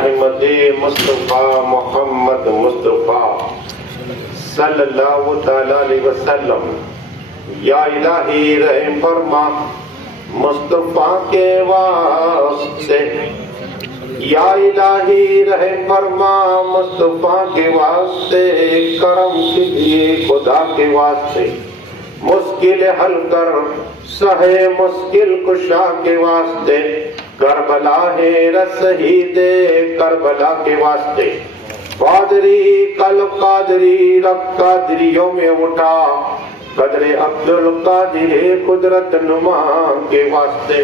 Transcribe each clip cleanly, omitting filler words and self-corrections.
احمد مصطفیٰ محمد مصطفیٰ صلی اللہ تعالی علیہ وسلم، یا الہی رحم فرما مصطفیٰ کے واسطے، یا الہی رحم فرما مصطفیٰ کے واسطے، کرم کیجیے خدا کے واسطے، مشکل حل کر سہے مشکل کشا کے واسطے، کربلا ہے رسہید کربلا کے واسطے، قادری کل قادری رب قادریوں میں اٹھا، قدر عبدالقادر قدرت نما کے واسطے،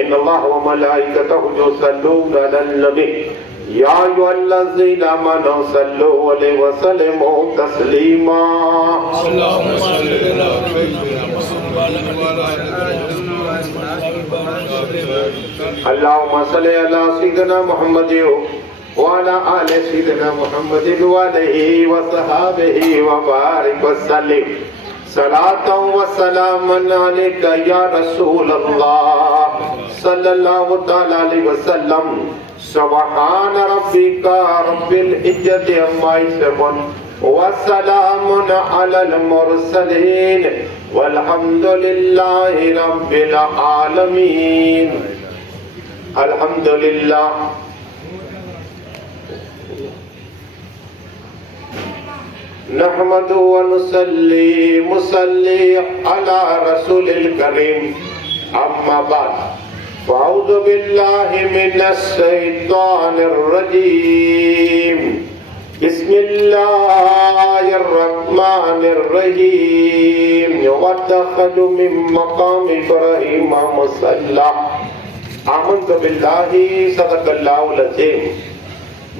ان اللہ و ملائکتہ یصلون علی النبی یا ایھا الذین آمنوا صلوا علیہ وسلموا تسلیما۔ اللهم صل على اللهم صل على سيدنا محمد وعلى آل سيدنا محمد وعليه وصحابه وبارك وسلم صلاة وسلاما عليك يا رسول الله صلى الله تعالى عليه وسلم۔ سبحان ربك رب العزة عما يصفون وسلام على المرسلين والحمد لله رب العالمين۔ الحمد للہ۔ نحمد ونصلي مصلي على رسول الكريم، اما بعد فاعوذ بالله من الشيطان الرجيم، بسم الله الرحمن الرحيم، واتخذوا من مقام ابراہیم مصلی۔ آمنت باللہ، صدق اللہ العظیم۔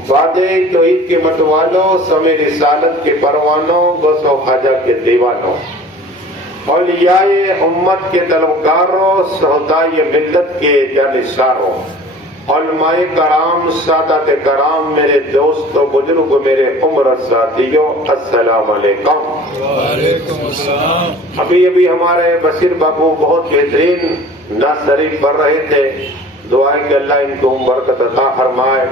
وعدے توحید کے متوالوں، سمے رسالت کے پروانوں، غوث و خواجہ کے دیوانوں، اولیاء امت کے طلبکاروں، شہدائے ملت کے جانثاروں، علماء کرام، سادات کرام، میرے دوستوں، بزرگ، میرے عمر ساتھیوں، السلام علیکم۔ وعلیکم السلام۔ ابھی ہمارے بصیر بابو بہت بہترین نعت شریف پڑھ رہے تھے، دعائیں کہ اللہ ان کو برکت عطا فرمائے۔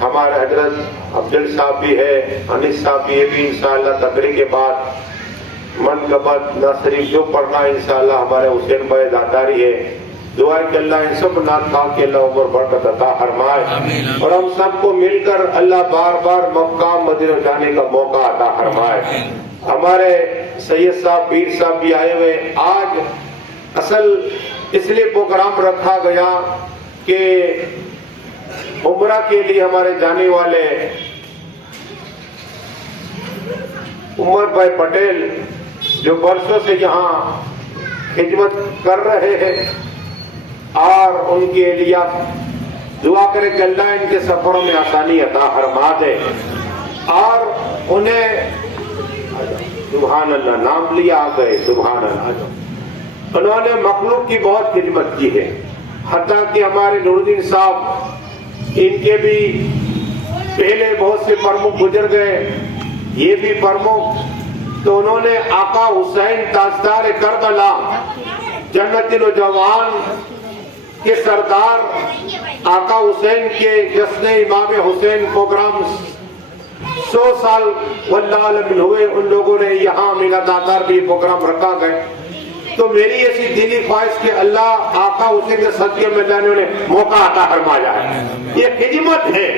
ہمارے حضرت عبدل صاحب بھی ہے، انیس صاحب بھی، یہ بھی انشاءاللہ تقریر کے بعد منقبت نعت شریف جو پڑھنا ہے انشاءاللہ ہمارے حسین بھائی داداری ہے، دعائیں کہ اللہ ان سب نعت خواہ کے اللہ عمر برکت عطا فرمائے، اور ہم سب کو مل کر اللہ بار بار مکہ مدینہ جانے کا موقع عطا فرمائے۔ ہمارے سید صاحب پیر صاحب بھی آئے ہوئے۔ آج اصل اس لیے پروگرام رکھا گیا کہ عمرہ کے لیے ہمارے جانے والے عمر بھائی پٹیل جو برسوں سے یہاں خدمت کر رہے ہیں، اور ان کے لیے دعا کرے کہ اللہ ان کے سفروں میں آسانی عطا فرما دے، اور انہیں سبحان اللہ نام لیا آ گئے، سبحان اللہ، انہوں نے مخلوق کی بہت خدمت کی ہے، حتیٰ کہ ہمارے نور الدین صاحب ان کے بھی پہلے بہت سے پرمکھ گزر گئے، یہ بھی پرمکھ، تو انہوں نے آقا حسین تاجدار کربلا، جنت الجوان کے سردار آقا حسین کے جشن امام حسین پروگرام 100 سال واللہ علم ہوئے، ان لوگوں نے یہاں میلاد آدار بھی پروگرام رکھا گئے، تو میری ایسی دلی خواہش کہ اللہ آقا حسین کے صدقے میں اللہ نے موقع عطا فرمایا ہے، یہ خدمت ہے،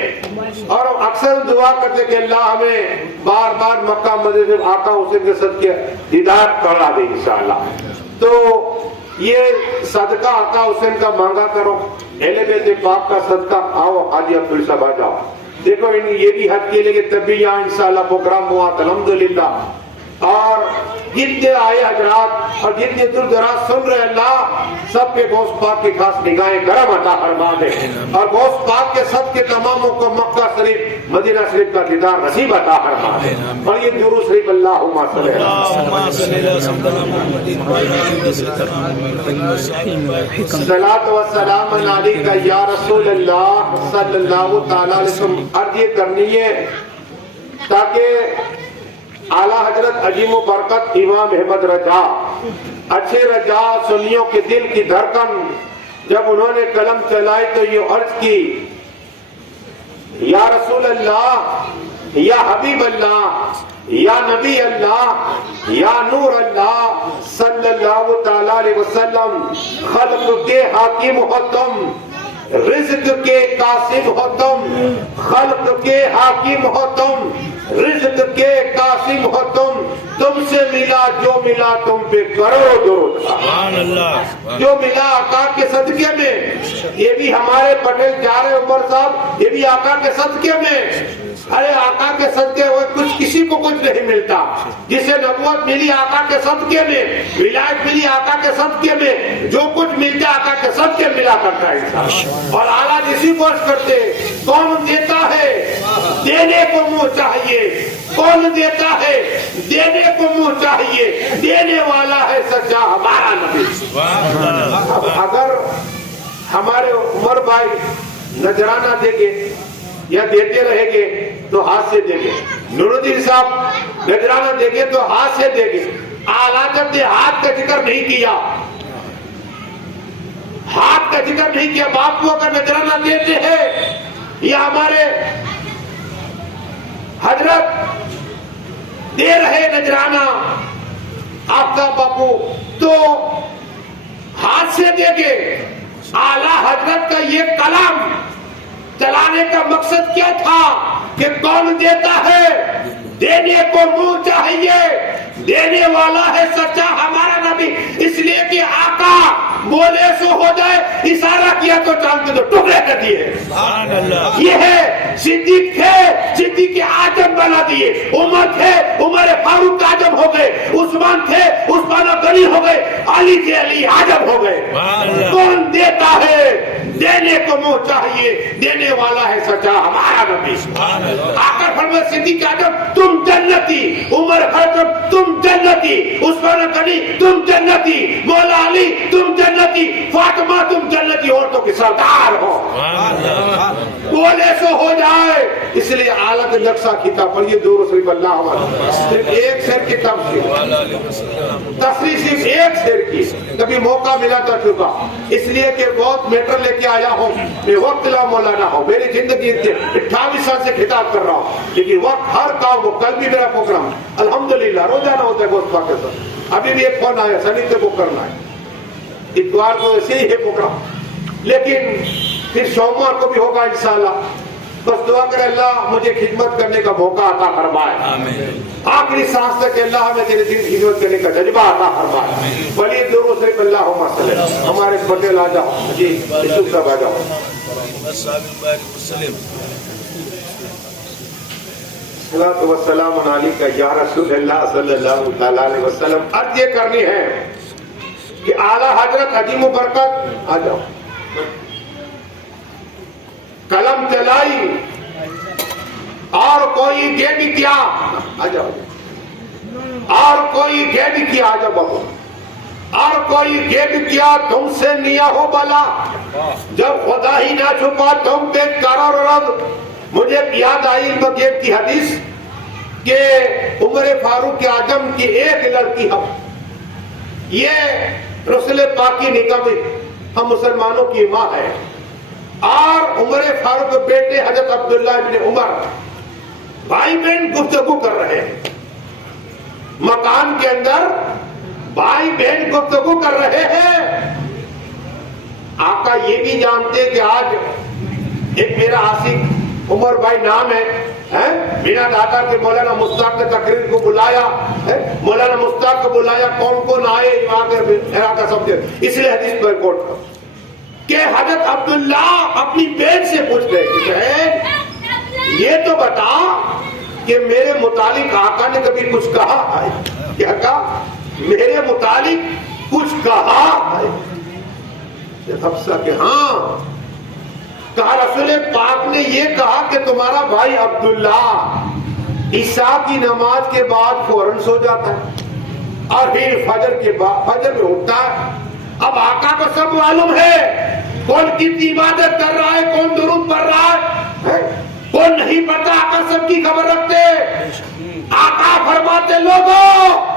اور ہم اکثر دعا کرتے کہ اللہ ہمیں بار بار مکہ مدینہ میں آقا حسین کے صدقے دیدار کرا دے انشاءاللہ۔ تو یہ صدقہ آقا حسین کا مانگا کرو، اہل بیت پاک کا صدقہ، آؤ حاجی عبدال صاحب آ جاؤ، دیکھو یہ بھی حد کے لیے تب بھی یہاں انشاءاللہ پروگرام ہوا، الحمدللہ، اور جتنے آئے حضرات اور جتنے دور دراز سن رہے، اللہ سب کے غوث پاک کی خاص نگاہیں کرم عطا فرما دے، اور غوث پاک کے صدقے تماموں کو مکہ شریف مدینہ شریف کا دیدار نصیب عطا فرما دے، اور یہ درود شریف اللہم صلی صلاۃ و سلام علیک یا رسول اللہ صلی اللہ تعالی علیہ وسلم۔ عرض یہ کرنی ہے تاکہ اعلیٰ حضرت عظیم و برکت امام احمد رجا، اچھے رجا سنیوں کے دل کی دھڑکن، جب انہوں نے قلم چلائی تو یہ عرض کی رسول اللہ یا حبیب اللہ یا نبی اللہ یا نور اللہ صلی اللہ تعالی علیہ وسلم، خلق کے حاکم ہو تم، رزق کے قاسم ہو تم، خلق کے حاکم ہو تم، رزق کے قاسم ہو تم سے ملا جو ملا تم پہ کرو درود۔ سبحان اللہ، جو ملا آقا کے صدقے میں، یہ بھی ہمارے پٹیل جا رہے عمر صاحب، یہ بھی آقا کے صدقے میں۔ ارے آقا کے صدقے ہوئے کچھ کسی کو کچھ نہیں ملتا، جسے نبوت ملی آقا کے صدقے میں، ولایت ملی آقا کے صدقے میں، جو کچھ ملتا آقا کے صدقے ملا کرتا ہے انسان۔ اور اعلیٰ اسی کوشش کرتے، کون دیتا ہے دینے کو منہ چاہیے، کون دیتا ہے دینے کو منہ چاہیے، دینے والا ہے سچا ہمارا نبی۔ اب اگر ہمارے عمر بھائی نذرانہ دیں گے یا دیتے رہیں گے تو ہاتھ سے دیں گے، نور الدین صاحب نذرانہ دیں گے تو ہاتھ سے دیں گے۔ اعلیٰ حضرت نے ہاتھ کا ذکر نہیں کیا، ہاتھ کا ذکر نہیں کیا۔ باپ کو اگر نذرانہ دیتے ہیں یا ہمارے حضرت دے رہے نذرانہ آپ کا باپو تو ہاتھ سے دیں گے۔ اعلیٰ حضرت کا یہ کلام چلانے کا مقصد کیا تھا کہ کون دیتا ہے دینے کو منہ چاہیے، دینے والا ہے سچا ہمارا نبی۔ اس لیے کہ آقا بولے سو ہو جائے، اشارہ کیا تو چاند کے دو ٹکڑے کر دیے۔ یہ ہے صدیق تھے، صدیق اعظم بنا دیے، عمر تھے، عمر فاروق اعظم ہو گئے، عثمان تھے، عثمان غنی ہو گئے، علی تھے، علی اعظم ہو گئے۔ کون دیتا ہے دینے کو منہ چاہیے، دینے والا ہے سچا ہمارا نبی۔ آقا فرمائے صدیق اعظم تم جنتی، عمر فاروق تم جنتی، عثمان غنی تم جنتی، مولا علی تم جنتی، فاطمہ تم جنتی، عورتوں کی سردار ہو۔ بولے سو ہو جائے۔ اس لیے اعلیٰ کے نقشہ کتاب پڑھیے، دور صرف اللہ ہمارا، صرف ایک شعر کی تفسیر، صرف ایک شعر کی، کبھی موقع ملا تھا چکا، اس لیے کہ بہت میٹر لے کے آیا ہوں، میں وقت لا مولانا ہوں، میری زندگی 28 سال سے خطاب کر رہا ہوں، لیکن وقت ہر کام ہو۔ کل بھی میرا پروگرام الحمدللہ روزانہ ہوتا ہے گوشت پاک کے ساتھ، ابھی بھی ایک فون آیا سنیچر کو کرنا ہے، اتوار کو ایسے ہی ہے پروگرام، لیکن پھر سوموار کو بھی ہوگا انشاءاللہ۔ بس دعا کرے اللہ مجھے خدمت کرنے کا موقع عطا فرمائے، آخری سانس تک اللہ ہمیں تیرے دین کی خدمت کرنے کا جذبہ عطا فرمائے۔ ولی درود صرف اللہم صلی، ہمارے پٹیل آ جاؤ جی، یوسف صاحب آ جاؤ۔ الصلاۃ والسلام علیک یا رسول اللہ صلی اللہ علیہ وسلم۔ عرض یہ کرنی ہے کہ اعلیٰ حضرت عظیم و برکت آ جاؤ، قلم چلائی اور کوئی گے بھی کیا آ جاؤ، اور کوئی گے بھی کیا آ جاؤ بابو، اور کوئی گے بھی کیا تم سے نیا ہو بلا، جب خدا ہی نہ چھپا تم پہ کرو رب۔ مجھے یاد آئی بغیر کی حدیث کہ عمر فاروق اعظم کی ایک لڑکی ہم، یہ رسول پاک کی نکاح میں ہم مسلمانوں کی ماں ہے، اور عمر فاروق کے بیٹے حضرت عبداللہ ابن عمر بھائی بہن گفتگو کر رہے ہیں، مکان کے اندر بھائی بہن گفتگو کر رہے ہیں۔ آقا یہ بھی جانتے کہ آج ایک میرا عاشق عمر بھائی نام ہے، میرا دادا کے مولانا مشتاق کے تقریر کو بلایا، مولانا مشتاق کو بلایا، کون کون آئے وہاں کا سمجھے، اس لیے حدیث پر کوٹ کر کہ حضرت عبداللہ اپنی بہن سے پوچھ گئے کہ بہن یہ تو بتا کہ میرے متعلق آقا نے کبھی کچھ کہا ہے؟ کیا کہا؟ میرے متعلق کچھ کہا ہے؟ حفصہ کہ ہاں، کہا رسول پاک نے یہ کہا کہ تمہارا بھائی عبداللہ عشاء کی نماز کے بعد فوراً سو جاتا ہے اور پھر فجر کے بعد فجر میں اٹھتا ہے۔ اب آقا کو سب معلوم ہے کون کتنی عبادت کر رہا ہے، کون درود پڑھ رہا ہے، کون نہیں پڑھتا، آقا سب کی خبر رکھتے۔ آقا فرماتے لوگوں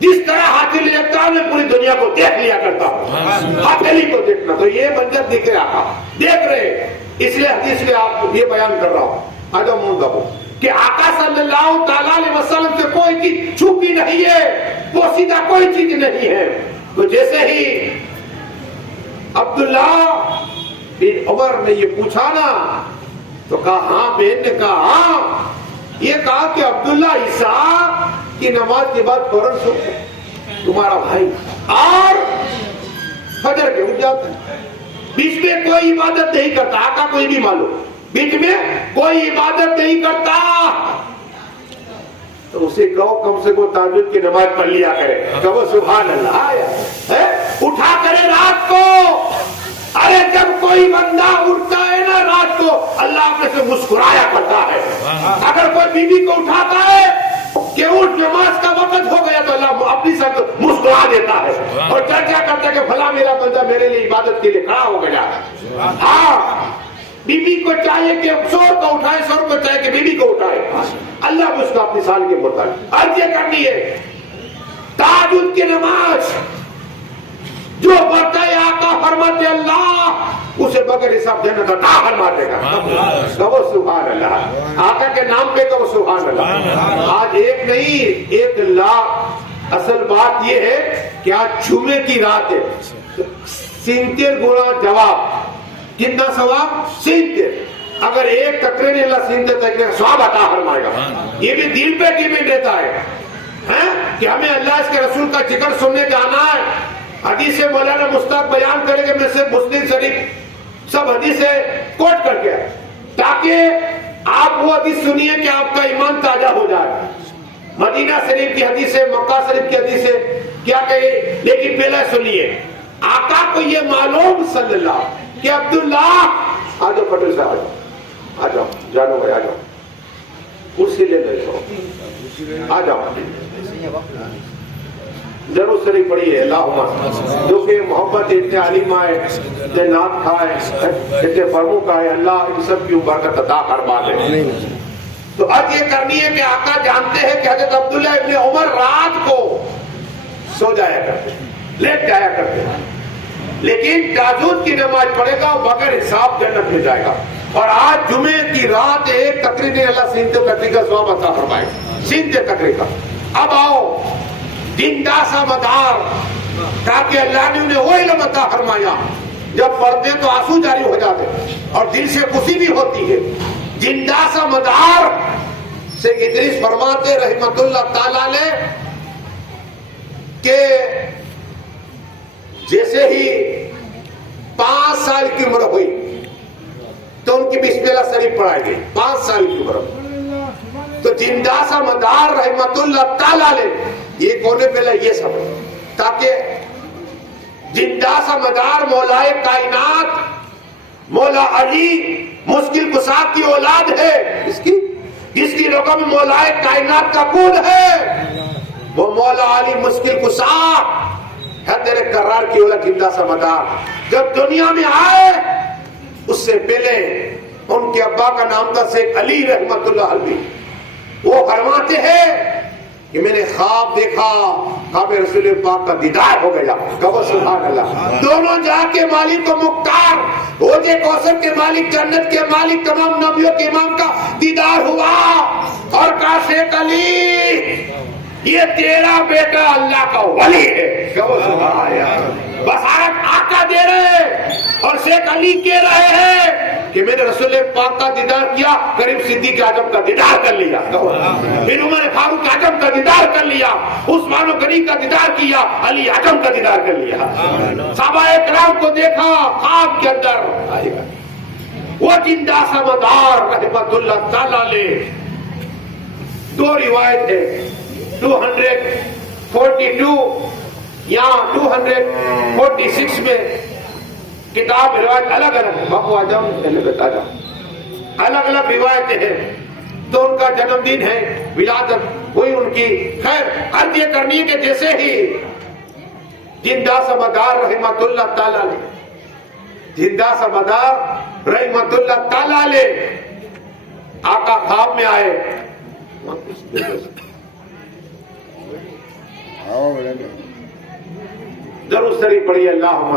جس طرح حاصل یکتا میں پوری دنیا کو دیکھ لیا کرتا ہوں، حاصلی کو دیکھنا، تو یہ منظر دیکھ رہے آقا دیکھ رہے اس لیے حدیث میں آپ کو یہ بیان کر رہا ہوں آجو منتبو کہ آقا صلی اللہ تعالیٰ علیہ وسلم سے کوئی چیز چھپی نہیں ہے، پوشیدہ کوئی چیز نہیں ہے. تو جیسے ہی عبداللہ بن عمر نے یہ پوچھا نا تو کہا ہاں، بہن نے کہا ہاں. یہ کہا کہ عبداللہ عیسیٰ کی نماز کے بعد فوراً سو تمہارا بھائی اور فجر کے اٹھ جاتا ہے، بیچ میں کوئی عبادت نہیں کرتا. آقا کوئی بھی معلوم بیچ میں کوئی عبادت نہیں کرتا. تو اسے کہو کم سے کم تہجد کی نماز پڑھ لیا کرے. کہو سبحان اللہ، اٹھا کرے رات کو. ارے جب کوئی بندہ اٹھتا ہے نا رات کو، اللہ اپنے سے مسکرایا کرتا ہے. اگر کوئی بیوی کو اٹھاتا ہے کہ اٹھ نماز کا وقت ہو گیا تو اللہ اپنی ساتھ مسکرا دیتا ہے اور چرچا کرتا ہے کہ فلاں میرا بندہ میرے لیے عبادت کے لیے کھڑا ہو گیا. ہاں، بیوی کو چاہیے کہ شور کو اٹھائے، شور کو چاہیے کہ بیوی کو اٹھائے. اللہ کو اس کا اپنی سال کے مطابق عرض یہ کرنی ہے. تہجد کی نماز جو پڑھتا ہے آقا فرماتے اللہ اسے بغیر حساب جنت عطا فرما دے گا. کہو سبحان اللہ. آقا کے نام پہ کہو سبحان اللہ. آج ایک نہیں 1,00,000. اصل بات یہ ہے کہ آج جمعے کی رات ہے. 70 گنا جواب. کتنا ثواب؟ 70. اگر ایک تقریر اللہ 70 تقریر ثواب عطا فرمائے گا. یہ بھی دل پہ ڈیپینڈ دیتا ہے کہ ہمیں اللہ اس کے رسول کا ذکر سننے جانا ہے. حدیث مولانا مشتاق بیان کریں گے، میں سے مسلم شریف سب حدیثیں کوٹ کر کے تاکہ آپ وہ حدیث سنیے کہ آپ کا ایمان تازہ ہو جائے. مدینہ شریف کی حدیثیں، مکہ شریف کی حدیثیں کیا کہے، لیکن پہلے سنیے. آقا کو یہ معلوم صلی اللہ کہ عبداللہ آجو پٹیل صاحب آ جاؤ، جانو بھائی آ جاؤ، کرسی لے بیٹھو، آ جاؤ. ضرور شریف پڑھی ہے اللہم جو کہ محبت اتنے عالم آئے، اتنے نات کھائے، اتنے فرمو کا ہے. اللہ ان سب کی برکت عطا فرما دے. تو اب یہ کرنی ہے کہ آقا جانتے ہیں کہ حضرت عبداللہ ابن عمر رات کو سو جایا کرتے، لیٹ جایا کرتے، لیکن تہجد کی نماز پڑھے گا بغیر حساب جنت میں جائے گا. اور آج جمعے کی رات ایک تقریر اللہ سینتے تقریر کا ثواب عطا فرمائے. سینتے تقریر کا. اب آؤ زندہ سا مدار، تاکہ اللہ نے انہیں وہ علم عطا فرمایا جب پڑھتے تو آنسو جاری ہو جاتے اور دل سے خوشی بھی ہوتی ہے. زندہ سا مدار سے ادریس فرماتے رحمت اللہ تعالی علیہ کہ جیسے ہی 5 سال کی عمر ہوئی تو ان کی بسم اللہ شریف پڑھائی گئی. 5 سال کی عمر تو زندہ سا مدار رحمت اللہ تعالی علیہ یہ کونے پہ یہ سب تاکہ زندہ سا مدار مولائے کائنات مولا علی مشکل کشا کی اولاد ہے. جس کی رقم مولائے کائنات کا کون ہے؟ وہ مولا علی مشکل کشا ہے. تیرے قرار کی اولاد زندہ سا مدار جب دنیا میں آئے اس سے پہلے ان کے ابا کا نام تھا شیخ علی رحمت اللہ علیہ. وہ فرماتے ہیں کہ میں نے خواب دیکھا، خواب رسول پاک کا دیدار ہو گیا. کہو سبحان اللہ. دونوں جا کے مالک و مختار، حوض کوثر کے مالک، جنت کے مالک، تمام نبیوں کے امام کا دیدار ہوا اور کہا شیخ علی یہ تیرا بیٹا اللہ کا ولی ہے. کہو سبحان اللہ. بشارت آقا دے رہے اور شیخ علی کہہ رہے ہیں کہ میں نے رسول پاک کا دیدار کیا، کریم صدیق اعظم کا دیدار کر لیا، پھر عمر فاروق اعظم کا دیدار کر لیا، عثمان غنی کا دیدار کیا، علی اعظم کا دیدار کر لیا. صحابہ کرام کو دیکھا خواب کے اندر. وہ زندہ سا مدار رحمت اللہ تعالی علیہ. 2 روایت ہے 242 یا 246 میں کتاب روایت الگ الگ باپو آجام الگ الگ روایتیں ہیں. تو ان کا جنم دن ہے، ولادت ہوئی ان کی. خیر عرض یہ کرنی ہے کہ جیسے ہی زندہ سا مدار رحمت اللہ تعالی علیہ، زندہ سا مدار رحمت اللہ تعالی علیہ آقا خواب میں آئے. ضرور شریف پڑھیے اللہم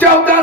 14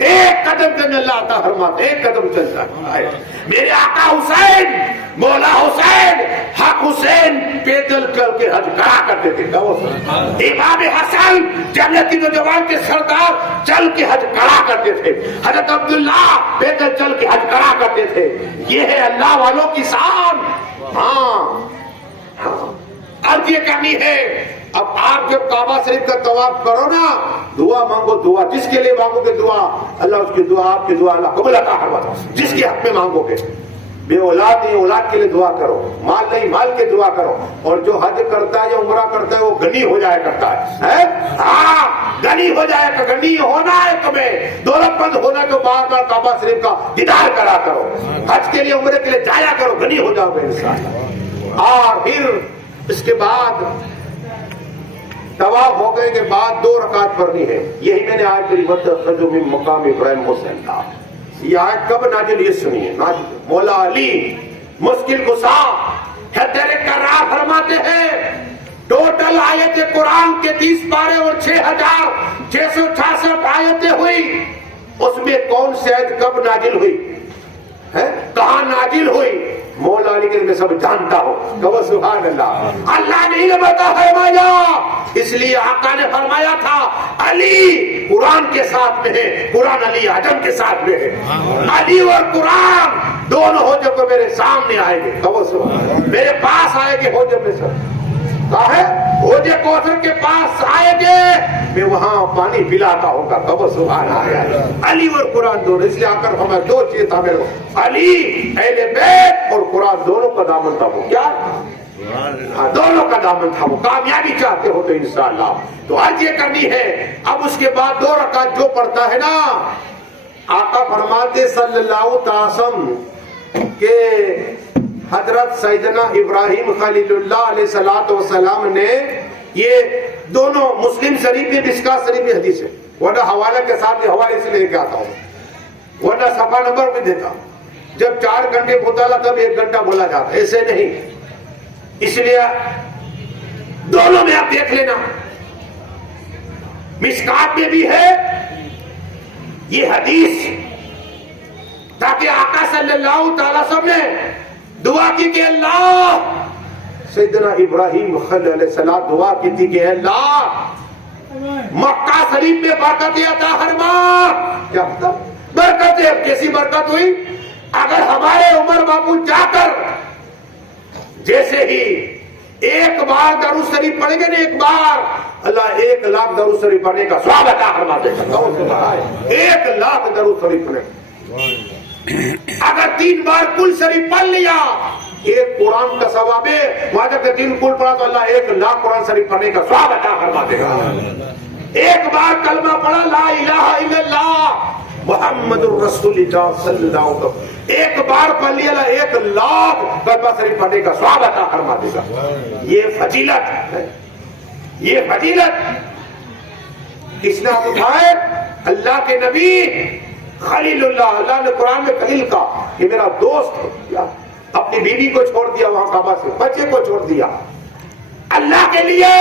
ایک قدم کے اللہ عطا فرماتا ہے، ایک قدم چلتا ہے۔ میرے آقا حسین، مولا حسین، حق حسین پیدل چل کے حج کرا کرتے تھے۔ امام حسن جنتی نوجوان کے سردار چل کے حج کرا کرتے تھے۔ حضرت عبداللہ پیدل چل کے حج کرا کرتے تھے۔ یہ ہے اللہ والوں کی شان۔ اب یہ کرنی ہے، اب آپ جب کعبہ شریف کا طواف کرو نا، دعا مانگو، دعا جس کے لیے مانگو گے دعا اللہ اس کی دعا، آپ کی دعا اللہ قبول عطا فرماتا ہے۔ جس کے حق میں مانگو گے، بے اولاد نہیں اولاد کے لیے دعا کرو، مال نہیں مال کے دعا کرو، اور جو حج کرتا ہے یا عمرہ کرتا ہے وہ غنی ہو جایا کرتا ہے۔ ہاں غنی ہو جائے گا، غنی ہونا ہے تمہیں، دولت مند ہونا تو بار بار کعبہ شریف کا دیدار کرا کرو، حج کے لیے عمرے کے لیے جایا کرو، غنی ہو جاؤ گے انشاءاللہ۔ اور پھر اس کے بعد طواف ہو گئے کے بعد 2 رکعت پڑھنی ہے۔ یہی میں نے آج میری مدد میں مقام ابراہیم حسین تھا۔ یہ آیت کب نازل؟ یہ سنیے، مولا علی مشکل کشا حیدر کرار فرماتے ہیں ٹوٹل آیت قرآن کے 30 پارے اور 6666 آیتیں ہوئی، اس میں کون سی آیت کب نازل ہوئی، کہاں نازل ہوئی؟ مولا علی کے میں سب جانتا ہوں، کہ سبحان اللہ، اللہ نے علم عطا فرمایا، اس لیے آقا نے فرمایا تھا علی قرآن کے ساتھ میں ہے، قرآن علی اعظم کے ساتھ میں ہے۔ علی اور قرآن دونوں ہو جب میرے سامنے آئے گے، کہ سبحان، میرے پاس آئے گے، ہو جب میں سب کہا ہے ہوجے کوثر کے پاس آئے گے، میں وہاں پانی پلاتا ہوں گا، کب سبحان اللہ۔ علی اور قرآن دونوں، اس لیے آ کر ہمیں 2 چیز تھا میرے کو، علی اہل بیت اور قرآن دونوں کا دامن تھا وہ، کیا دونوں کا دامن تھا وہ۔ کامیابی چاہتے ہو تو انشاءاللہ تو آج یہ کرنی ہے۔ اب اس کے بعد 2 رکعت جو پڑھتا ہے نا، آقا فرماتے صلی اللہ تعالی وسلم کہ حضرت سیدنا ابراہیم خلیل اللہ علیہ السلام نے، یہ دونوں مسلم شریف میں، مشکاۃ شریف میں حدیث ہے، ورنہ حوالے کے ساتھ حوالے سے لے کے آتا ہوں، ورنہ صفحہ نمبر بھی دیتا ہوں۔ جب 4 گھنٹے مطالعہ تب 1 گھنٹہ بولا جاتا ہے، ایسے نہیں۔ اس لیے دونوں میں آپ دیکھ لینا، مشکاۃ میں بھی ہے یہ حدیث، تاکہ آقا صلی اللہ تعالی وسلم نے دعا کی کہ اللہ، سیدنا ابراہیم خلیل علیہ السلام دعا کی تھی کہ اللہ مکہ شریف میں برکت عطا فرما۔ کیا مطلب برکت ہے؟ کیسی برکت ہوئی؟ اگر ہمارے عمر باپو جا کر جیسے ہی 1 بار درود شریف پڑھیں گے نا، 1 بار، اللہ 1 لاکھ درود شریف پڑھنے کا ثواب عطا فرما دے گا۔ 1 لاکھ درود شریف پڑھنے، اگر 3 بار کل شریف پڑھ لیا، 1 قرآن کا ثواب ہے، وہاں جب 3 کل پڑھا تو اللہ 1 لاکھ قرآن شریف پڑھنے کا ثواب عطا فرما دے گا۔ 1 بار کلمہ پڑھا لا الہ الا اللہ محمد الرسول اللہ صلی اللہ علیہ وسلم، 1 بار پڑھ لیا، اللہ 1 لاکھ کلمہ شریف پڑھنے کا ثواب عطا فرما دے گا۔ یہ فضیلت ہے، یہ فضیلت کس نے اٹھائے؟ اللہ کے نبی خلیل اللہ، اللہ نے قرآن میں خلیل کا، یہ میرا دوست ہے، اپنی بیوی کو چھوڑ دیا وہاں کعبہ سے، بچے کو چھوڑ دیا اللہ کے لیے،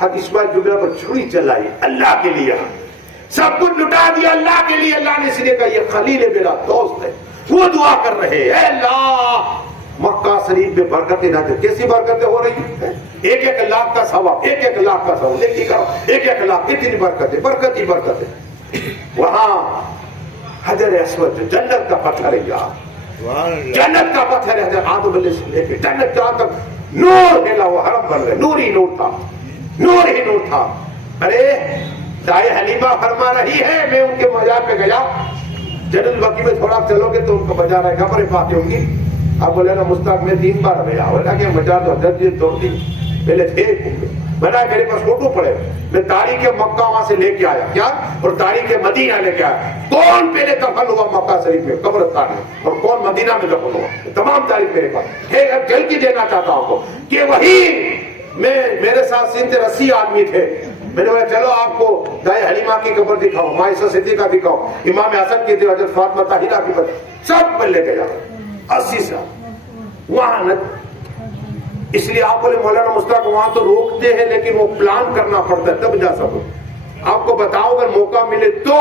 حضرت اسماعیل جبرہ پر چھری چلائی اللہ کے لیے، سب کچھ لٹا دیا اللہ کے لیے۔ اللہ نے اس لیے کہا یہ خلیل میرا دوست ہے۔ وہ دعا کر رہے ہیں، اے اللہ مکہ شریف میں برکتیں نہ دے۔ کیسی برکتیں ہو رہی ہیں؟ 1 لاکھ کا ثواب، 1 لاکھ کا ثواب، دیکھیے کرو 1 لاکھ، کتنی برکتیں، برکت ہی برکت ہے۔ وہاں حجر اسود جو جنت کا پتھر ہے، جنت کا پتھر ہے، حضرت آدم علیہ السلام سے لے کے جنت جہاں تک نور پھیلا ہوا، حرم بن رہے، نور ہی نور تھا، نور ہی نور تھا۔ ارے دائیں حلیمہ فرما رہی ہے، میں ان کے مزار پہ گیا، جنت البقیع میں تھوڑا چلو گے تو ان کا مزار ہے، خبریں پاتے ہوں گی۔ اب بولے نا مستق میں 3 بار گیا، بولا کہ مزار تو حضرت جی توڑ دی، پہلے تھے بنا، میرے پاس فوٹو پڑے، میں تاریخ مکہ وہاں سے لے کے آیا، کیا اور تاریخ مدینہ لے کے آیا، کون پہلے دفن ہوا مکہ شریف میں قبرستان میں اور کون مدینہ میں دفن ہوا، تمام تاریخ میرے پاس ہے۔ اب جلدی دینا چاہتا ہوں کو کہ وہی میں، میرے ساتھ 80 آدمی تھے، میں نے بولا چلو آپ کو دائیں حلیمہ کی قبر دکھاؤ، مائشہ صدیقہ دکھاؤ، امام حسن کی، حضرت فاطمہ طاہرہ کی قبر، سب پر لے کے جاؤ 80 سال وہاں۔ اس لیے آپ بولے مولانا مشتاق وہاں تو روکتے ہیں لیکن وہ پلان کرنا پڑتا ہے تب جا سکو، آپ کو بتاؤ اگر موقع ملے تو،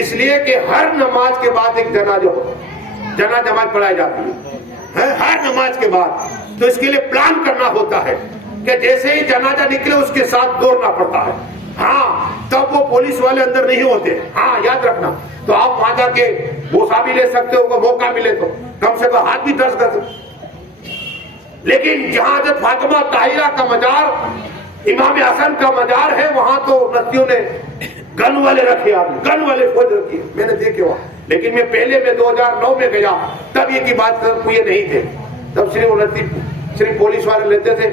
اس لیے کہ ہر نماز کے بعد ایک جنازہ ہوتا ہے، جنازہ نماز پڑھائی جاتی ہے ہر نماز کے بعد، تو اس کے لیے پلان کرنا ہوتا ہے کہ جیسے ہی جنازہ نکلے اس کے ساتھ دوڑنا پڑتا ہے. ہاں تب وہ پولیس والے اندر نہیں ہوتے، ہاں یاد رکھنا. تو آپ وہاں جا کے بوسا بھی لے سکتے ہو، موقع ملے تو کم سے کم ہاتھ بھی ٹچ کر سکتے. لیکن جہاں حضرت فاطمہ طاہرہ کا مزار، امام حسن کا مزار ہے، وہاں تو نسیوں نے گن والے رکھے، گن والے فوج رکھی، میں نے دیکھے وہاں. لیکن میں پہلے میں 2009 میں گیا، تب یہ کی بات یہ نہیں تھے، تب صرف پولیس والے لیتے تھے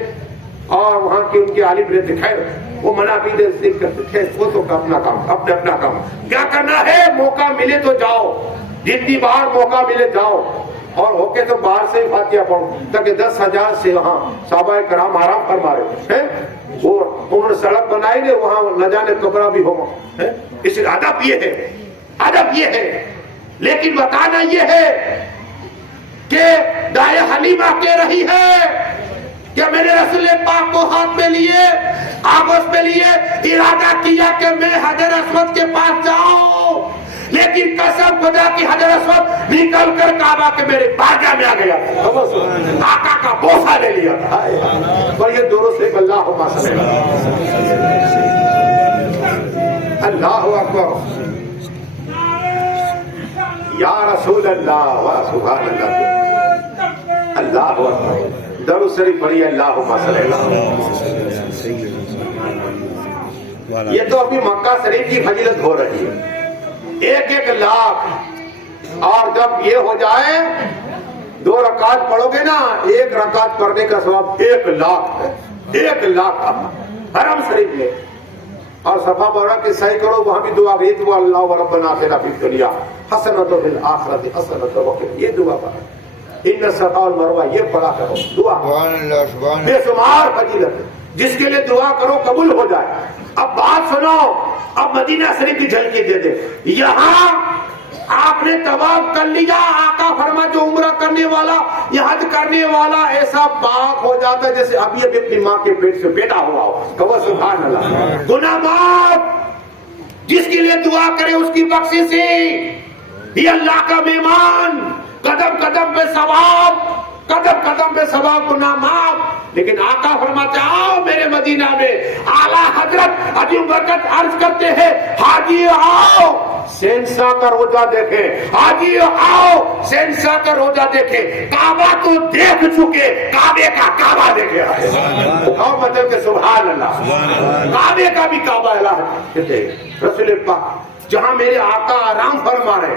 اور وہاں کے ان کے عالم رہتے. خیر وہ منع بھی دے کرتے تھے، وہ تو اپنا کام، اپنا کام. کیا کرنا ہے؟ موقع ملے تو جاؤ، جتنی بار موقع ملے جاؤ، اور ہو کے تو باہر سے ہی فاتحہ پڑھو، تاکہ 10,000 سے وہاں صحابہ کرام آرام فرما رہے ہیں. وہ انہوں نے سڑک بنائی نے، وہاں نہ جانے کمرہ بھی ہو. اس ادب یہ ہے، ادب یہ ہے. لیکن بتانا یہ ہے کہ دائیں حلیمہ کہہ رہی ہے کہ میں نے رسول پاک کو ہاتھ میں لیے، آگوش میں لیے، ارادہ کیا کہ میں حجر اسود کے پاس جاؤں، لیکن قسم خدا کی حجر اسود نکل کر کعبہ کے میرے بارگاہ میں آ گیا، آقا کا بوسہ لے لیا تھا. اور یہ دونوں سے اللہم صلی اللہ اکبر، یا رسول اللہ و سبحان اللہ، اللہ اکبر. درود شریف پڑھیے، اللہم صلی اللہ. یہ تو ابھی مکہ شریف کی فضیلت ہو رہی ہے، 1 لاکھ. اور جب یہ ہو جائے 2 رکعت پڑھو گے نا، 1 رکعت پڑھنے کا ثواب 1 لاکھ ہے، 1 لاکھ حرم شریف میں. اور صفا مروا کے صحیح کرو، وہاں بھی دعا گئی تو اللہ ربنا آتنا فی الدنیا حسنۃ وفی الآخرۃ حسنۃ وقنا، یہ دعا کرو. ان الصفا والمروہ یہ پڑھا کرو، دعا بے شمار فضیلت ہے، جس کے لیے دعا کرو قبول ہو جائے. اب بات سنو، اب مدینہ شریف کی جھلکی دے دے. یہاں آپ نے طواف کر لیا، آقا فرما جو عمرہ کرنے والا یا حج کرنے والا ایسا پاک ہو جاتا ہے جیسے ابھی ابھی اپنی ماں کے پیٹ سے پیدا ہوا ہو. کہو سبحان اللہ. گناہ معاف، جس کے لیے دعا کرے اس کی بخشش سے. یہ اللہ کا مہمان، قدم قدم پہ ثواب، قدم قدم پہ ثواب، گناہ معاف. لیکن آقا فرماتے آؤ میرے مدینہ میں. اعلیٰ حضرت عظیم برکت عرض کرتے ہیں حاجی آؤ شہنشاہ کا روزہ دیکھیں، حاجی آؤ شہنشاہ کا روزہ دیکھیں. کعبہ تو دیکھ چکے، کعبے کا کعبہ دیکھے آئے. مطلب کہ سبحان اللہ، کعبے کا بھی کعبہ اللہ رسول پاک جہاں میرے آقا آرام فرما رہے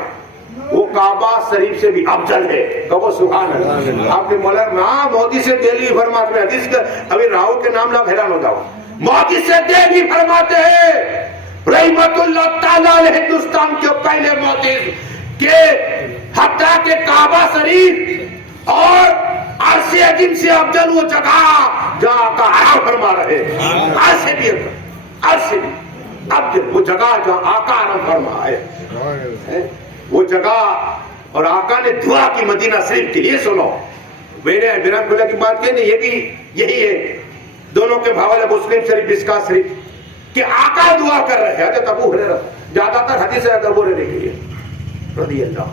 وہ کعبہ شریف سے بھی افضل ہے. کہو سبحان اللہ. آپ نے مولانا مودی سے دہلی فرماتے ہیں، حدیث کا ابھی راہو کے نام لا حیران ہو جاؤ. مودی سے دہلی فرماتے ہیں رحمت اللہ تعالیٰ علیہ ہندوستان کے پہلے مودی کہ حتیٰ کہ کعبہ شریف اور عرش عظیم سے افضل وہ جگہ جہاں آقا آرام فرما رہے، عرش بھی افضل، وہ جگہ جہاں آقا آرام فرما ہے وہ جگہ. اور آقا نے دعا کی مدینہ شریف کے لیے. سنو میرے برہم کھلا کی بات کہنے، یہ بھی یہی ہے دونوں کے بھاوالہ مسلم شریف مشکات شریف کہ آقا دعا کر رہے ہیں. حضرت ابو ہریرہ زیادہ تر حدیث ہے ابو ہریرہ کے لیے رضی اللہ،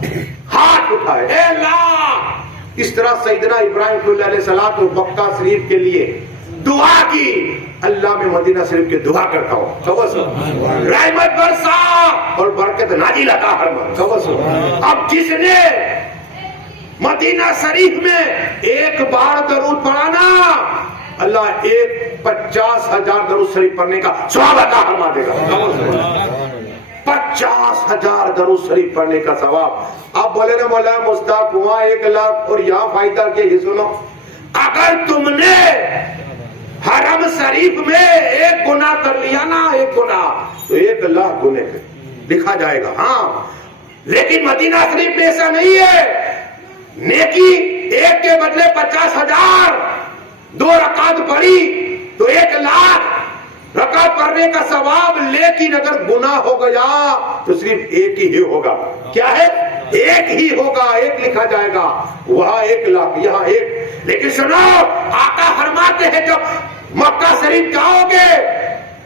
ہاتھ اٹھائے اے اللہ. اس طرح سیدنا ابراہیم صلی اللہ علیہ الصلوۃ مکہ شریف کے لیے دعا کی. اللہ میں مدینہ شریف کے دعا کرتا ہوں رحمت برسا اور برکت نازل عطا فرما. اب جس نے مدینہ شریف میں ایک بار درود پڑھا نا، اللہ 50,000 درود شریف پڑھنے کا ثواب عطا فرما دے گا. 50,000 درود شریف پڑھنے کا ثواب. آپ بولے نا مولانا مستاق ہوا 1 لاکھ اور یہاں فائدہ کیا؟ یہ سنو، اگر تم نے حرم شریف میں ایک گناہ کر لیا نا، ایک گناہ، تو 1 لاکھ گنے لکھا جائے گا. ہاں لیکن مدینہ شریف میں ایسا نہیں ہے. نیکی ایک کے بدلے 50,000. 2 رکعت پڑھی تو 1 لاکھ رکعت پڑھنے کا ثواب. لیکن اگر گناہ ہو گیا تو صرف ایک ہی ہوگا. کیا ہے؟ ایک ہی ہوگا، ایک لکھا جائے گا. وہاں 1 لاکھ، یہاں 1. لیکن سنو، آقا فرماتے ہیں جب مکہ شریف جاؤ گے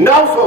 900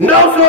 900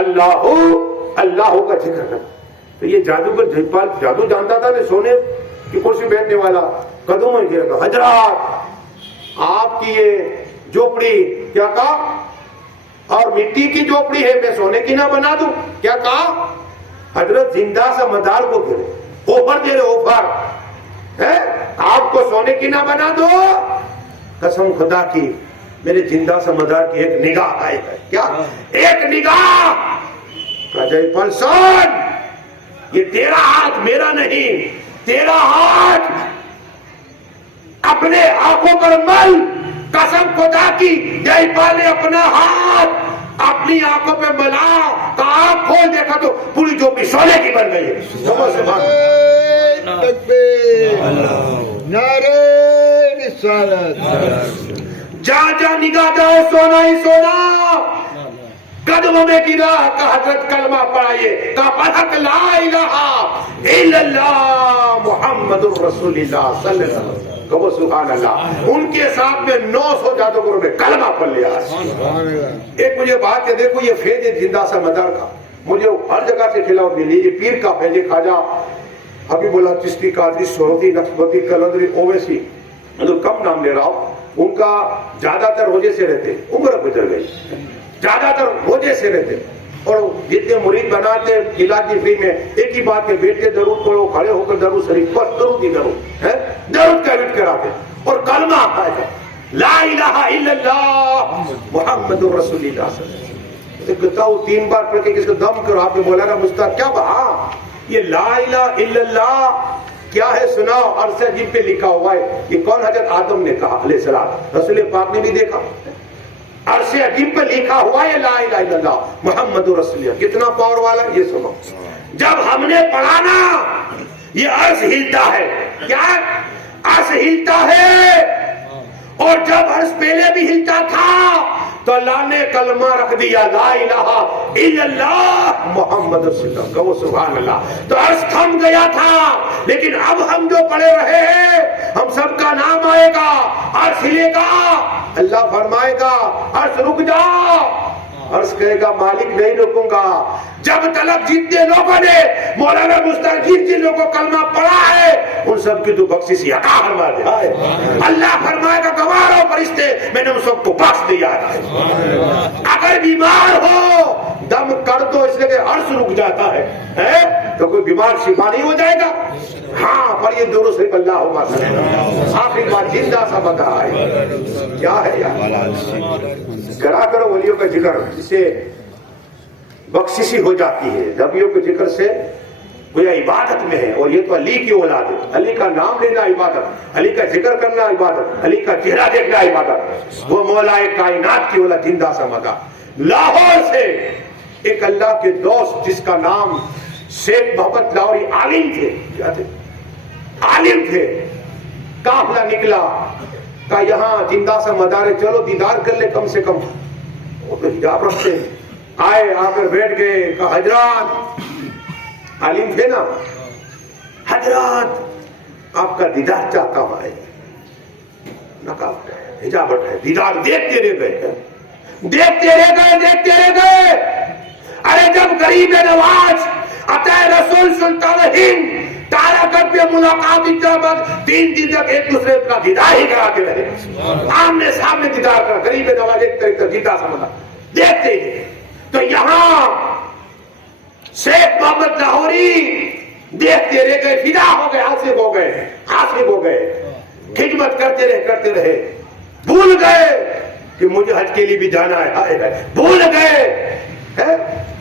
اللہ اللہ کا ذکر کرتا. تو یہ جادوگر جیپال جادو جانتا تھا کہ سونے کی کرسی بیٹھنے والا قدموں میں گرے گا. حضرات آپ کی یہ جھوپڑی کیا کہا اور مٹی کی جھوپڑی ہے میں سونے کی نہ بنا دوں کیا کہا. حضرت زندہ سے مدار کو گرے اوپر دے رہے اوپر آپ کو سونے کی نہ بنا دو. قسم خدا کی میرے زندہ سے مدار کی ایک نگاہ آئے گا. کیا ایک نگاہ کا جیپال سن یہ تیرا ہاتھ میرا نہیں تیرا ہاتھ اپنے آنکھوں پر مل. قسم خدا کی جیپال نے اپنا ہاتھ اپنی آنکھوں پہ ملا تو آنکھ کھول دیکھا تو پوری جھوپڑی سونے کی بن گئی ہے. نعرہ رسالت. جہاں جہاں نگاہ جاؤ سونا ہی سونا. قدموں میں گرا کہ حضرت کلمہ پڑھائیے کہ پڑھک لا الہ الا اللہ محمد الرسول اللہ صلی اللہ علیہ وسلم. کہو سبحان اللہ. ان کے ساتھ میں 900 جادوگروں میں کلمہ پڑھ لیا. ایک مجھے بات ہے دیکھو یہ فیض زندہ سا مدار کا مجھے ہر جگہ سے کھلا ملی. یہ پیر کا فیض خواجہ حبیب اللہ چشتی قادری سہروردی نقشبندی قلندری اویسی مطلب کم نام لے رہا ہوں. ان کا زیادہ تر روزے سے رہتے عمر گزر گئی زیادہ تر روزے سے رہتے اور جتنے مرید بناتے علاج فری میں ایک ہی بات کے بیٹھ کے درود پڑھو کھڑے ہو کر درود شریف بس درود ہی درود درود کا وٹ کراتے اور کلمہ آتا ہے لا الہ الا اللہ محمد رسول اللہ صلی اللہ علیہ وسلم. کہتا ہوں 3 بار پڑھ کے کس کو دم کرو. آپ نے مولانا مستعار کیا بہا یہ لا الہ الا اللہ کیا ہے سناؤ. عرش عجیب پہ لکھا ہوا ہے. یہ کون حضرت آدم نے کہا علیہ السلام. رسول پاک نے بھی دیکھا عرش عجیب پہ لکھا ہوا ہے لا الہ الا اللہ محمد رسول اللہ. کتنا پاور والا یہ سنو. جب ہم نے پڑھا نا یہ عرش ہلتا ہے. کیا عرش ہلتا ہے اور جب عرش پہلے بھی ہلتا تھا تو اللہ نے کلمہ رکھ دیا لا الہ الا اللہ محمد رسول اللہ. کہو سبحان اللہ. تو عرش تھم گیا تھا لیکن اب ہم جو پڑھے رہے ہیں ہم سب کا نام آئے گا عرش ہلے گا. اللہ فرمائے گا عرش رک جا. عرش کہے گا مالک نہیں رکوں گا. جب تلک جتنے لوگوں نے مولانا مستعار جن لوگوں کو کلمہ پڑھا ہے ان سب کی تو بخشش عطا فرما دے. اللہ فرمائے گا گوارو فرشتے میں نے ان سب کو بخش دیا ہے. اگر بیمار ہو دم کر دو اس لیے کہ عرش رک جاتا ہے تو کوئی بیمار شفا نہیں ہو جائے گا. ہاں پر یہ درود صرف اللہ ہوگا. آخری بات زندہ سا بتا ہے کیا ہے یار کرا کرو ولیوں کا ذکر اس سے بخششی ہو جاتی ہے. نبیوں کے ذکر سے وہ عبادت میں ہے اور یہ تو علی کی اولاد ہے. علی کا نام لینا عبادت علی کا ذکر کرنا عبادت علی کا چہرہ دیکھنا عبادت. وہ مولا کائنات کی اولاد زندہ سا مدار. لاہور سے ایک اللہ کے دوست جس کا نام شیخ محمد لاہوری عالم تھے. کیا تھے عالم تھے. قافلہ نکلا کہ یہاں زندہ سا مدار ہے چلو دیدار کر لے کم سے کم. وہ تو حجاب رکھتے ہیں. آئے آ کر بیٹھ گئے کہ حضرات عالم تھے نا حضرات آپ کا دیدار چاہتا ہوں. آئے حجاب اٹھائے دیدار دیکھتے رہ گئے دیکھتے رہ گئے دیکھتے رہ گئے. ارے جب غریب نواز عطا رسول سلطان ہند تارا گڑھ پہ ملاقات بعد 3 دن تک ایک دوسرے کا دیدار ہی کراتے رہے. آمنے سامنے دیدار کرا غریب نواز ایک طریقہ دیدار سمجھا دیکھتے ہی. تو یہاں شیخ محمد لاہوری دیکھتے رہ گئے فدا ہو گئے عاشق ہو گئے خدمت کرتے رہے بھول گئے کہ مجھے حج کے لیے بھی جانا ہے. بھول گئے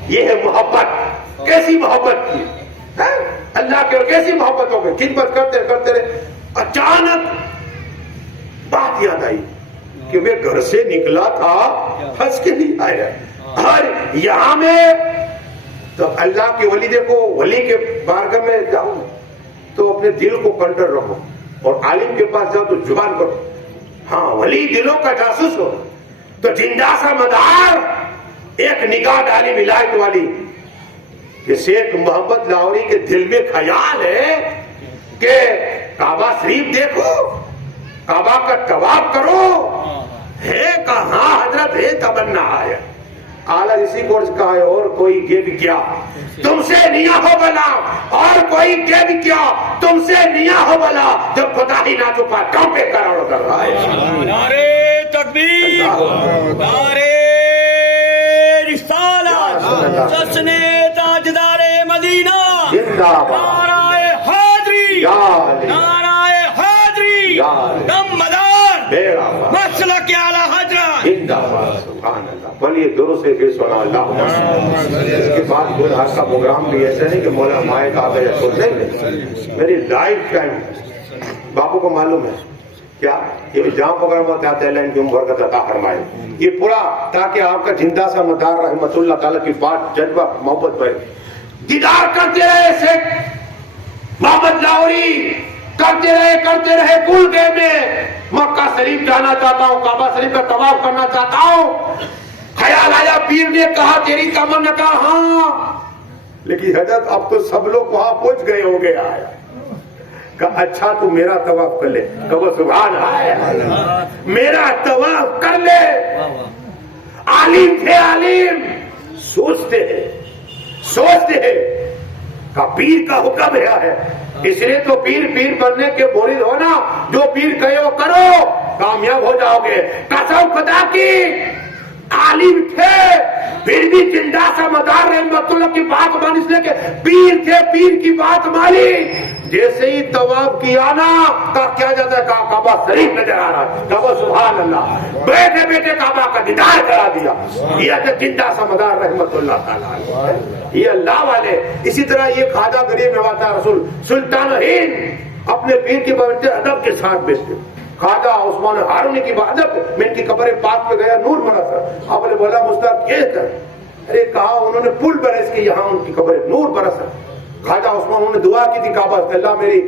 یہ ہے محبت. کیسی محبت کی اللہ کے اور کیسی محبت ہو گئی. خدمت کرتے رہے. اچانک بات یاد آئی کہ میں گھر سے نکلا تھا حج کے لیے آیا اور یہاں میں تو اللہ کے ولی دیکھو ولی کے بارگاہ میں جاؤ تو اپنے دل کو کنٹرول رکھو اور عالم کے پاس جاؤ تو زبان کرو. ہاں ولی دلوں کا جاسوس ہو. تو زندہ سا مدار ایک نگاہ ڈالی ولایت والی کہ شیخ محمد لاہوری کے دل میں خیال ہے کہ کعبہ شریف دیکھو کعبہ کا طواف کرو. ہے کہاں حضرت ہے تمنا آیا اعلیٰ اسی کو کہا ہے اور کوئی یہ بھی کیا تم سے نیا ہو بلا، اور کوئی یہ بھی کیا تم سے نیا ہو بلا، جب خدا ہی نہ چکا کانپے کروڑ کر رہا ہے۔ نعرے تکبیر، نعرے رسالت، سسنے تاجدار مدینہ، زندہ باد، نعرہ حیدری، یا علی، نعرہ حیدری، یا علی، دم مدار، میرا باد، مسلک اعلی حضرت۔ زندہ باد، سبحان اللہ۔ بولیے دوروں سے بے سنا اللہ۔ اس کے بعد گلہار کا پروگرام بھی ایسا نہیں کہ مولا مائک آ گئے تو نہیں، میری لائف ٹائم باپو کو معلوم ہے کیا یہ جہاں پروگرام ہوتا ہے اللہ ان کی عمر کا عطا فرمائے یہ پورا، تاکہ آپ کا زندہ سا مدار رحمت اللہ تعالیٰ کی بات جذبہ محبت پر دیدار کرتے رہے شیخ محمد لاہوری، کرتے رہے کل گئے میں مکہ شریف جانا چاہتا ہوں، کعبہ شریف کا طواف کرنا چاہتا ہوں۔ خیال آیا پیر نے کہا تیری تمنا، کہا ہاں لیکن حضرت اب تو سب لوگ وہاں پہنچ گئے ہو گیا ہے، کہا اچھا تو میرا طواف کر لے، کہا سبحان اللہ، میرا طواف کر لے۔ عالم تھے، عالم سوچتے ہیں کہ پیر کا حکم ہے، اس لیے تو پیر بننے کے مرید ہونا، جو پیر کہے ہو کرو کامیاب ہو جاؤ گے۔ قسم خدا کی عالم تھے پھر بھی زندہ سا مدار رحمت اللہ کی بات مان، اس لیے کہ پیر تھے، پیر کی بات مانی۔ جیسے ہی طواف کیا نا کیا جاتا ہے کعبہ شریف نظر آ رہا ہے، کعبہ سبحان اللہ، بیٹھے کعبہ کا دیدار کرا دیا۔ یہ زندہ سا مدار رحمت اللہ تعالیٰ، یہ اللہ والے۔ اسی طرح یہ خواجہ غریب نواز رسول سلطان ہند اپنے پیر کی بابت ادب کے ساتھ بیچتے۔ خواجہ عثمان ہارونی کی ادب میں ان کی قبر پاک پہ گیا، نور برسا، آپ نے بولا مستاق یہ کر، ارے کہا انہوں نے پل برس کے یہاں ان کی قبر نور برسا۔ خواجہ عثمان انہوں نے دعا کی تھی کعبہ کہ اللہ میری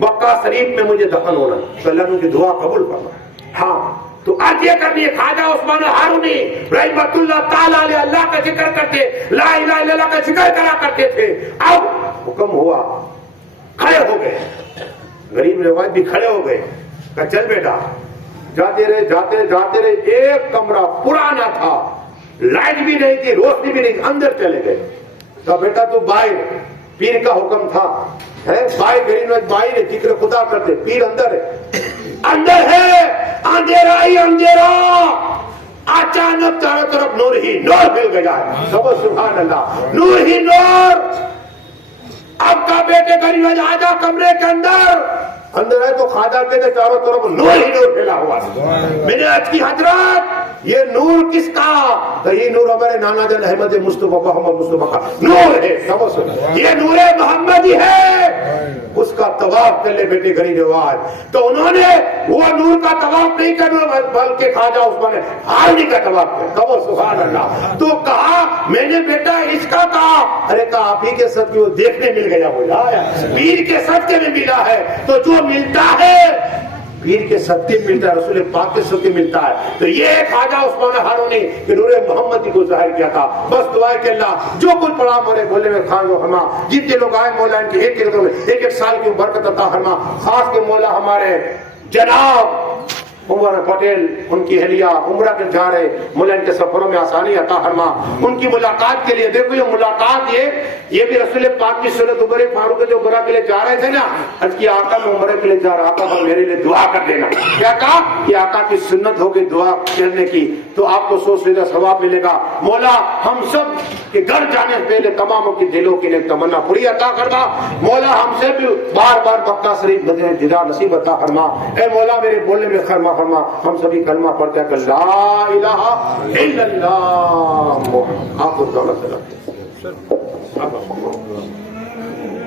مکہ شریف میں مجھے دفن ہونا، تو اللہ نے ان کی دعا قبول کرنا۔ ہاں تو آج یہ کرنی ہے، خواجہ عثمان ہارونی رحمت اللہ تعالیٰ علیہ اللہ کا ذکر کرتے، لا الہ الا اللہ کا ذکر کرا کرتے تھے۔ اب حکم ہوا، کھڑے ہو گئے، غریب نواز بھی کھڑے ہو گئے، کہ چل بیٹا، جاتے رہے، ایک کمرہ پرانا تھا، لائٹ بھی نہیں تھی، روشنی بھی نہیں تھی، اندر چلے گئے۔ تو بیٹا تو باہر، پیر کا حکم تھا، باہر غریب نواز باہر ہے، ذکر خدا کرتے، پیر اندر ہے، اندھیرا ہی اندھیرا، اچانک چاروں طرف نور ہی نور مل گیا ہے، سبحان اللہ، نور ہی نور۔ اب کا بیٹے غریب نواز آجا کمرے کے اندر ہے تو خواجہ کہتے چاروں طرف نور ہی نور پھیلا ہوا ہے۔ میں نے آج کی حضرات یہ نور کس کا؟ تو یہ نور ہمارے نانا جان احمد مصطفیٰ محمد مصطفیٰ کا نور ہے، یہ نور محمدی ہے۔ اس کا طواف کر لے بیٹے غریب نواز، تو انہوں نے وہ نور کا طواف نہیں کرنا بلکہ خواجہ عثمان ہارونی کا طواف کیا، سبحان اللہ۔ تو کہا میں نے بیٹا اس کا کہا، ارے کہا آپ ہی کے صدقے وہ دیکھنے مل گیا، بولا پیر کے صدقے میں ملا ہے، تو جو ملتا ہے پیر کے صدقے ملتا ہے، رسول پاک کے صدقے ملتا ہے۔ تو یہ خواجہ عثمان ہارونی کہ نور محمدی کو ظاہر کیا تھا۔ بس دعا کہ اللہ جو کچھ پڑھا مولے بولے میں خان و ہما، جتنے لوگ آئے مولا ان کے ایک سال کی برکت عطا فرما، خاص کے مولا ہمارے جناب عمر پٹیل، ان کی اہلیہ عمرہ کے جا رہے، مولا ان کے سفروں میں آسانی عطا فرما، ان کی ملاقات کے لیے دیکھو یہ ملاقات یہ بھی رسول پاک کی سنت، عمر فاروق جو عمرہ کے لیے جا رہے تھے نا، آج کی آقا میں عمرہ کے لیے جا رہا تھا، میرے لیے دعا کر دینا۔ کیا کہا کہ آقا کی سنت ہوگی دعا کرنے کی، تو آپ کو 100 سے زیادہ ثواب ملے گا۔ مولا ہم سب کے گھر جانے سے پہلے تماموں کی دلوں کے لیے تمنا پوری عطا فرما، مولا ہم سے بھی بار بار مکہ شریف دیدار نصیب عطا فرما، اے مولا میرے بولنے میں خیر فرما، ہم سبھی کلمہ پڑھتے ہیں کہ لا الہ الا اللہ محمد۔ آپ کو